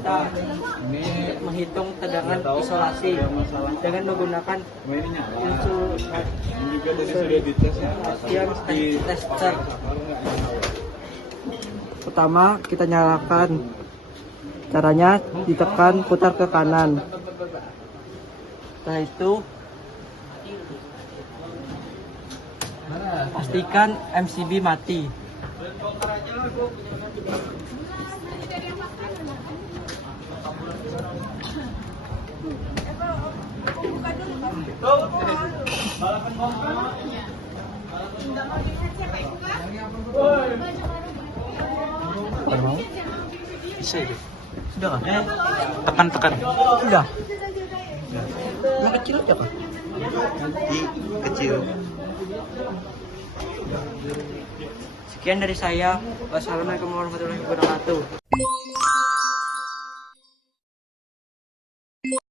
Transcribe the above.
kita menghitung tegangan isolasi dengan menggunakan insulation tester. Pertama, kita nyalakan. Caranya ditekan, putar ke kanan. Setelah itu pastikan MCB mati. Bisa itu. Sudah kan? Tekan-tekan. Sudah. Yang kecil aja kan? Nanti kecil. Sekian dari saya. Wassalamualaikum warahmatullahi wabarakatuh.